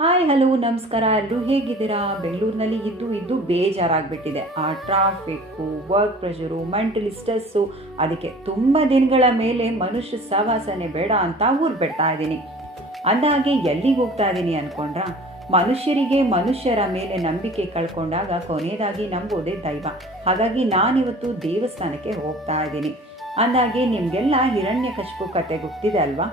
Hi hello ನಮಸ್ಕಾರ. ಎಲ್ಲರೂ ಹೇಗಿದ್ದೀರಾ? ಬೆಂಗಳೂರಿನಲ್ಲಿ ಇದ್ದು ಬೇಜಾರಾಗ್ಬಿಟ್ಟಿದೆ. ಆ traffic, work pressure, mentally stress, ಅದಕ್ಕೆ ತುಂಬ ದಿನಗಳ ಮೇಲೆ ಮನುಷ್ಯ ಸಹವಾಸನೆ ಬೇಡ ಅಂತ ಊರು ಬಿಡ್ತಾ ಇದ್ದೀನಿ. ಅಂದಾಗೆ ಎಲ್ಲಿಗೆ ಹೋಗ್ತಾ ಇದ್ದೀನಿ ಅಂದ್ಕೊಂಡ್ರ? ಮನುಷ್ಯರಿಗೆ ಮನುಷ್ಯರ ಮೇಲೆ ನಂಬಿಕೆ ಕಳ್ಕೊಂಡಾಗ ಕೊನೆಯದಾಗಿ ನಂಬೋದೇ ದೈವ. ಹಾಗಾಗಿ ನಾನಿವತ್ತು ದೇವಸ್ಥಾನಕ್ಕೆ ಹೋಗ್ತಾ ಇದ್ದೀನಿ. ಅಂದಾಗೆ ನಿಮಗೆಲ್ಲ ಹಿರಣ್ಯಕಶಿಪು ಕತೆ ಗೊತ್ತಿದೆ ಅಲ್ವಾ?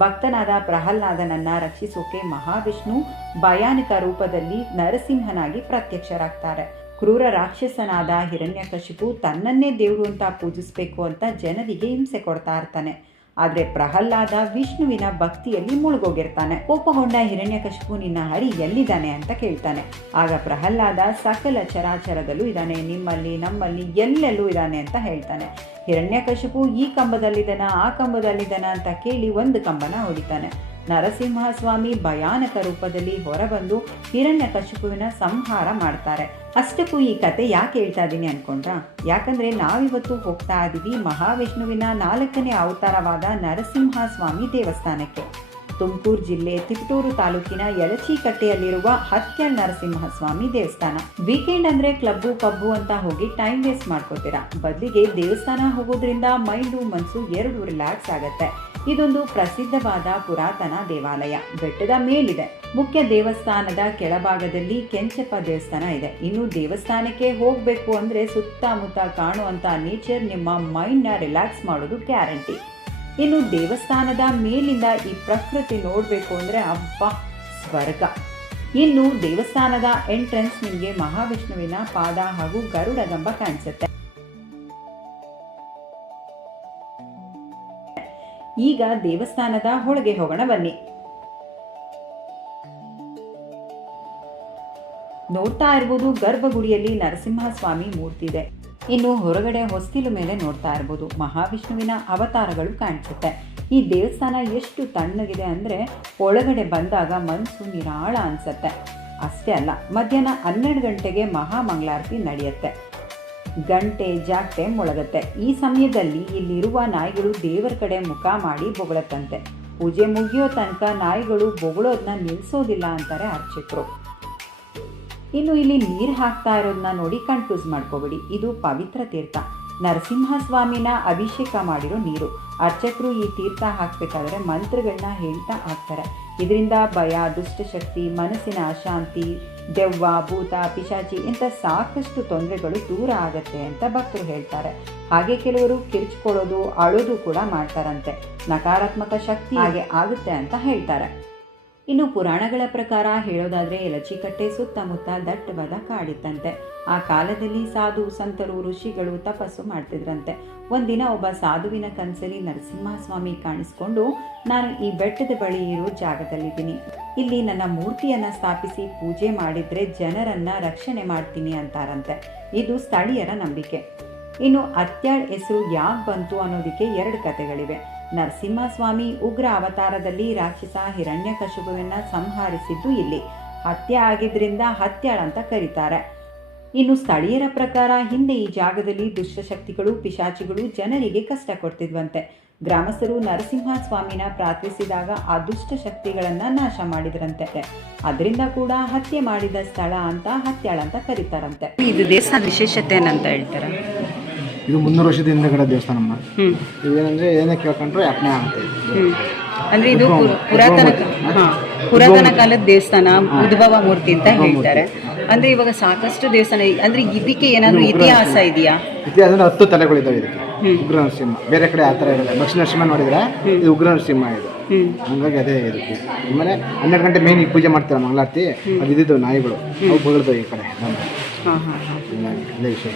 ಭಕ್ತನಾದ ಪ್ರಹ್ಲಾದನನ್ನ ರಕ್ಷಿಸೋಕೆ ಮಹಾವಿಷ್ಣು ಭಯಾನಕ ರೂಪದಲ್ಲಿ ನರಸಿಂಹನಾಗಿ ಪ್ರತ್ಯಕ್ಷರಾಗ್ತಾರೆ. ಕ್ರೂರ ರಾಕ್ಷಸನಾದ ಹಿರಣ್ಯಕಶಿಪು ತನ್ನನ್ನೇ ದೇವರು ಅಂತ ಪೂಜಿಸಬೇಕು ಅಂತ ಜನರಿಗೆ ಹಿಂಸೆ ಕೊಡ್ತಾ ಇರ್ತಾನೆ. ಆದರೆ ಪ್ರಹ್ಲಾದ ವಿಷ್ಣುವಿನ ಭಕ್ತಿಯಲ್ಲಿ ಮುಳುಗೋಗಿರ್ತಾನೆ. ಕೋಪಗೊಂಡ ಹಿರಣ್ಯಕಶಿಪು ನಿನ್ನ ಹರಿ ಎಲ್ಲಿದ್ದಾನೆ ಅಂತ ಕೇಳ್ತಾನೆ. ಆಗ ಪ್ರಹ್ಲಾದ ಸಕಲ ಚರಾಚರದಲ್ಲೂ ಇದ್ದಾನೆ, ನಿಮ್ಮಲ್ಲಿ ನಮ್ಮಲ್ಲಿ ಎಲ್ಲೆಲ್ಲೂ ಇದ್ದಾನೆ ಅಂತ ಹೇಳ್ತಾನೆ. ಹಿರಣ್ಯಕಶಿಪು ಈ ಕಂಬದಲ್ಲಿದ್ದಾನ ಆ ಕಂಬದಲ್ಲಿದ್ದಾನ ಅಂತ ಕೇಳಿ ಒಂದು ಕಂಬನ ಹೊಡಿತಾನೆ. ನರಸಿಂಹ ಸ್ವಾಮಿ ಭಯಾನಕ ರೂಪದಲ್ಲಿ ಹೊರಬಂದು ಹಿರಣ್ಯಕಶಿಪುವಿನ ಸಂಹಾರ ಮಾಡ್ತಾರೆ. ಅಷ್ಟಕ್ಕೂ ಈ ಕತೆ ಯಾಕೆ ಹೇಳ್ತಾ ಇದ್ದೀನಿ ಅನ್ಕೊಂಡ್ರ? ಯಾಕಂದ್ರೆ ನಾವಿವತ್ತು ಹೋಗ್ತಾ ಇದ್ದೀವಿ ಮಹಾವಿಷ್ಣುವಿನ 4ನೇ ಅವತಾರವಾದ ನರಸಿಂಹ ಸ್ವಾಮಿ ದೇವಸ್ಥಾನಕ್ಕೆ. ತುಮಕೂರು ಜಿಲ್ಲೆ ತಿಪಟೂರು ತಾಲೂಕಿನ ಯಲಚೀಕಟ್ಟೆಯಲ್ಲಿರುವ ಹತ್ಯಾಳ್ ನರಸಿಂಹ ಸ್ವಾಮಿ ದೇವಸ್ಥಾನ. ವೀಕೆಂಡ್ ಅಂದ್ರೆ ಕ್ಲಬ್ಬು ಪಬ್ಬು ಅಂತ ಹೋಗಿ ಟೈಮ್ ವೇಸ್ಟ್ ಮಾಡ್ಕೋತೀರಾ. ಬದಲಿಗೆ ದೇವಸ್ಥಾನ ಹೋಗೋದ್ರಿಂದ ಮೈಂಡು ಮನಸ್ಸು ಎರಡು ರಿಲ್ಯಾಕ್ಸ್ ಆಗತ್ತೆ. ಇದೊಂದು ಪ್ರಸಿದ್ಧವಾದ ಪುರಾತನ ದೇವಾಲಯ. ಬೆಟ್ಟದ ಮೇಲಿದೆ. ಮುಖ್ಯ ದೇವಸ್ಥಾನದ ಕೆಳಭಾಗದಲ್ಲಿ ಕೆಂಚಪ್ಪ ದೇವಸ್ಥಾನ ಇದೆ. ಇನ್ನು ದೇವಸ್ಥಾನಕ್ಕೆ ಹೋಗಬೇಕು ಅಂದ್ರೆ ಸುತ್ತಮುತ್ತ ಕಾಣುವಂತ ನೇಚರ್ ನಿಮ್ಮ ಮೈಂಡ್ನ ರಿಲ್ಯಾಕ್ಸ್ ಮಾಡೋದು ಗ್ಯಾರಂಟಿ. ಇನ್ನು ದೇವಸ್ಥಾನದ ಮೇಲಿಂದ ಈ ಪ್ರಕೃತಿ ನೋಡಬೇಕು ಅಂದರೆ ಅಬ್ಬಾ ಸ್ವರ್ಗ. ಇನ್ನು ದೇವಸ್ಥಾನದ ಎಂಟ್ರೆನ್ಸ್ ನಿಮಗೆ ಮಹಾವಿಷ್ಣುವಿನ ಪಾದ ಹಾಗೂ ಗರುಡ ಗಂಬ ಕಾಣಿಸುತ್ತೆ. ಈಗ ದೇವಸ್ಥಾನದ ಒಳಗೆ ಹೋಗೋಣ ಬನ್ನಿ. ನೋಡ್ತಾ ಇರ್ಬೋದು, ಗರ್ಭಗುಡಿಯಲ್ಲಿ ನರಸಿಂಹಸ್ವಾಮಿ ಮೂರ್ತಿ ಇದೆ. ಇನ್ನು ಹೊರಗಡೆ ಹೊಸ್ತಿಲು ಮೇಲೆ ನೋಡ್ತಾ ಇರ್ಬೋದು ಮಹಾವಿಷ್ಣುವಿನ ಅವತಾರಗಳು ಕಾಣಿಸುತ್ತೆ. ಈ ದೇವಸ್ಥಾನ ಎಷ್ಟು ತಣ್ಣಗಿದೆ ಅಂದರೆ ಒಳಗಡೆ ಬಂದಾಗ ಮನಸ್ಸು ನಿರಾಳ ಅನಿಸುತ್ತೆ. ಅಷ್ಟೇ ಅಲ್ಲ, ಮಧ್ಯಾಹ್ನ 12 ಗಂಟೆಗೆ ಮಹಾಮಂಗಳಾರತಿ ನಡೆಯುತ್ತೆ. ಗಂಟೆ ಜಾಗಟೆ ಮೊಳಗತ್ತೆ. ಈ ಸಮಯದಲ್ಲಿ ಇಲ್ಲಿರುವ ನಾಯಿಗಳು ದೇವರ ಕಡೆ ಮುಖ ಮಾಡಿ ಬೊಗಳತ್ತಂತೆ. ಪೂಜೆ ಮುಗಿಯೋ ತನಕ ನಾಯಿಗಳು ಬೊಗಳೋದನ್ನ ನಿಲ್ಲಿಸೋದಿಲ್ಲ ಅಂತಾರೆ ಅರ್ಚಕರು. ಇನ್ನು ಇಲ್ಲಿ ನೀರು ಹಾಕ್ತಾ ಇರೋದನ್ನ ನೋಡಿ ಕನ್ಫ್ಯೂಸ್ ಮಾಡ್ಕೋಬೇಡಿ, ಇದು ಪವಿತ್ರ ತೀರ್ಥ. ನರಸಿಂಹಸ್ವಾಮಿನ ಅಭಿಷೇಕ ಮಾಡಿರೋ ನೀರು. ಅರ್ಚಕರು ಈ ತೀರ್ಥ ಹಾಕಬೇಕಾದ್ರೆ ಮಂತ್ರಗಳನ್ನ ಹೇಳ್ತಾ ಹಾಕ್ತಾರೆ. ಇದರಿಂದ ಭಯ, ದುಷ್ಟಶಕ್ತಿ, ಮನಸ್ಸಿನ ಅಶಾಂತಿ, ದೆವ್ವ, ಭೂತ, ಪಿಶಾಚಿ ಇಂಥ ಸಾಕಷ್ಟು ತೊಂದರೆಗಳು ದೂರ ಆಗತ್ತೆ ಅಂತ ಭಕ್ತರು ಹೇಳ್ತಾರೆ. ಹಾಗೆ ಕೆಲವರು ಕಿರ್ಚ್ಕೊಳ್ಳೋದು, ಅಳೋದು ಕೂಡ ಮಾಡ್ತಾರಂತೆ. ನಕಾರಾತ್ಮಕ ಶಕ್ತಿ ಹಾಗೆ ಆಗುತ್ತೆ ಅಂತ ಹೇಳ್ತಾರೆ. ಇನ್ನು ಪುರಾಣಗಳ ಪ್ರಕಾರ ಹೇಳೋದಾದರೆ ಯಲಚೀಕಟ್ಟೆ ಸುತ್ತಮುತ್ತ ದಟ್ಟವಾದ ಕಾಡಿತ್ತಂತೆ. ಆ ಕಾಲದಲ್ಲಿ ಸಾಧು ಸಂತರು ಋಷಿಗಳು ತಪಸ್ಸು ಮಾಡ್ತಿದ್ರಂತೆ. ಒಂದಿನ ಒಬ್ಬ ಸಾಧುವಿನ ಕನಸಲ್ಲಿ ನರಸಿಂಹಸ್ವಾಮಿ ಕಾಣಿಸ್ಕೊಂಡು, ನಾನು ಈ ಬೆಟ್ಟದ ಬಳಿ ಇರೋ ಜಾಗದಲ್ಲಿದ್ದೀನಿ, ಇಲ್ಲಿ ನನ್ನ ಮೂರ್ತಿಯನ್ನು ಸ್ಥಾಪಿಸಿ ಪೂಜೆ ಮಾಡಿದರೆ ಜನರನ್ನು ರಕ್ಷಣೆ ಮಾಡ್ತೀನಿ ಅಂತಾರಂತೆ. ಇದು ಸ್ಥಳೀಯರ ನಂಬಿಕೆ. ಇನ್ನು ಹತ್ಯಾಳ್ ಹೆಸರು ಯಾಕೆ ಬಂತು ಅನ್ನೋದಕ್ಕೆ 2 ಕಥೆಗಳಿವೆ. ನರಸಿಂಹಸ್ವಾಮಿ ಉಗ್ರ ಅವತಾರದಲ್ಲಿ ರಾಕ್ಷಸ ಹಿರಣ್ಯಕಶಿಪುವನ್ನ ಸಂಹರಿಸಿದ್ದು ಇಲ್ಲಿ. ಹತ್ಯೆ ಆಗಿದ್ರಿಂದ ಹತ್ಯಾಳ್ ಅಂತ ಕರೀತಾರೆ. ಇನ್ನು ಸ್ಥಳೀಯರ ಪ್ರಕಾರ ಹಿಂದೆ ಈ ಜಾಗದಲ್ಲಿ ದುಷ್ಟಶಕ್ತಿಗಳು, ಪಿಶಾಚಿಗಳು ಜನರಿಗೆ ಕಷ್ಟ ಕೊಡ್ತಿದ್ವಂತೆ. ಗ್ರಾಮಸ್ಥರು ನರಸಿಂಹಸ್ವಾಮಿನ ಪ್ರಾರ್ಥಿಸಿದಾಗ ಆ ದುಷ್ಟಶಕ್ತಿಗಳನ್ನು ನಾಶ ಮಾಡಿದ್ರಂತೆ. ಅದರಿಂದ ಕೂಡ ಹತ್ಯೆ ಮಾಡಿದ ಸ್ಥಳ ಅಂತ ಹತ್ಯಾಳ್ ಅಂತ ಕರೀತಾರಂತೆ. ಇದು ದೇವಸ್ಥಾನ ವಿಶೇಷತೆ ಏನಂತ ಹೇಳ್ತಾರೆ? ಇದು 300 ವರ್ಷದ ಹಿಂದೆಗಡೆ ದೇವಸ್ಥಾನಮ್ಮ. ಇದೇನಂದ್ರೆ ಏನೇ ಕೇಳ್ಕೊಂಡ್ರೆ ಅಪ್ನೆ ಆಗುತ್ತೆ. ಅಂದ್ರೆ ಇದು ಪುರಾತನ ಕಾಲದ ದೇವಸ್ಥಾನ, ಉದ್ಭವ ಮೂರ್ತಿ ಅಂತ ಹೇಳ್ತಾರೆ. ಅಂದ್ರೆ ಇವಾಗ ಸಾಕಷ್ಟು ದೇವಸ್ಥಾನ, ಅಂದ್ರೆ ಇದಕ್ಕೆ ಏನಾದ್ರು ಇತಿಹಾಸ ಇದೆಯಾ? ಇತಿಹಾಸ ಅಂದ್ರೆ 10 ತಲೆಗಳಿದ್ದಾವೆ ಇದಕ್ಕೆ. ಉಗ್ರ ನರಸಿಂಹ ಬೇರೆ ಕಡೆ ಆ ಥರ ಇರಲ್ಲ. ದಕ್ಷಿಣ ನರಸಿಂಹ ನೋಡಿದ್ರೆ ಇದು ಉಗ್ರ ನರಸಿಂಹ ಇದು. ಹಂಗಾಗಿ ಅದೇ ಇದಕ್ಕೆ. ಆಮೇಲೆ 12 ಗಂಟೆ ಮೇನ್ ಈಗ ಪೂಜೆ ಮಾಡ್ತಾರೆ ಮಂಗಳಾರತಿ. ಅದು ಇದ್ದಿದ್ದು ನಾಯಿಗಳು ಅವು ಬಗಳದು ಈ ಕಡೆ. ಅದೇ ವಿಷಯ.